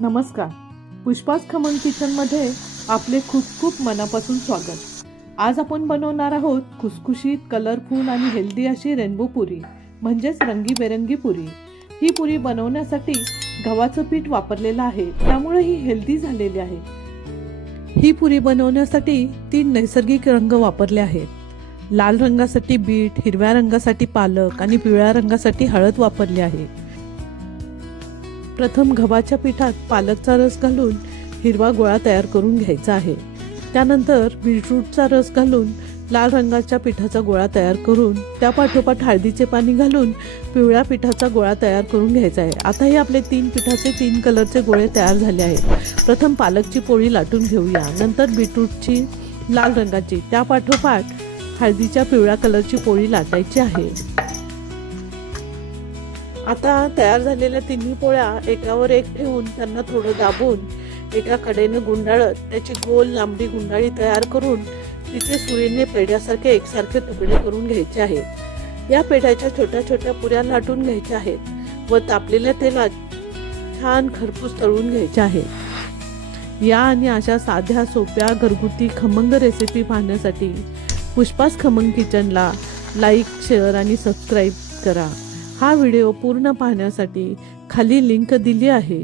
नमस्कार. पुष्पास खमंग किचनमध्ये आपले खूप खूप मनापासून स्वागत. आज आपण बनवणार आहोत खुसखुशीत, कलरफुल आणि हेल्दी अशी रेनबो पुरी म्हणजेच रंगीबेरंगी पुरी. ही पुरी बनवण्यासाठी गव्हाचं पीठ वापरलेलं आहे, त्यामुळे ही हेल्दी झालेली आहे. ही पुरी बनवण्यासाठी 3 नैसर्गिक रंग वापरले आहेत. लाल रंगासाठी बीट, हिरव्या रंगासाठी पालक आणि पिवळ्या रंगासाठी हळद वापरली आहे. प्रथम गव्हाच्या पिठात पालकचा रस घालून हिरवा गोळा तयार करून घ्यायचा आहे. त्यानंतर बीटरूटचा रस घालून लाल रंगाच्या पिठाचा गोळा तयार करून त्यापाठोपाठ हळदीचे पाणी घालून पिवळ्या पिठाचा गोळा तयार करून घ्यायचा आहे. आता हे आपले 3 पिठाचे 3 कलरचे गोळे तयार झाले आहेत. प्रथम पालकची पोळी लाटून घेऊया, नंतर बीटरूटची लाल रंगाची, त्यापाठोपाठ हळदीच्या पिवळ्या कलरची पोळी लाटायची आहे. आता तयार झालेल्या तिन्ही पोळ्या एकावर एक ठेवून त्यांना थोडं दाबून एका कडेने गुंडाळत त्याची गोल लांबडी गुंडाळी तयार करून तिचे सुरीने पेढ्यासारखे एकसारखे तुकडे करून घ्यायचे आहेत. या पेढ्याच्या छोट्या छोट्या पुऱ्या लाटून घ्यायच्या आहेत व तापलेल्या तेलात छान खरपूस तळून घ्यायच्या आहेत. या आणि अशा साध्या सोप्या घरगुती खमंग रेसिपी पाहण्यासाठी पुष्पास खमंग किचनला लाईक, शेअर आणि सबस्क्राईब करा. हा व्हिडिओ पूर्ण पाहण्यासाठी खाली लिंक दिली आहे.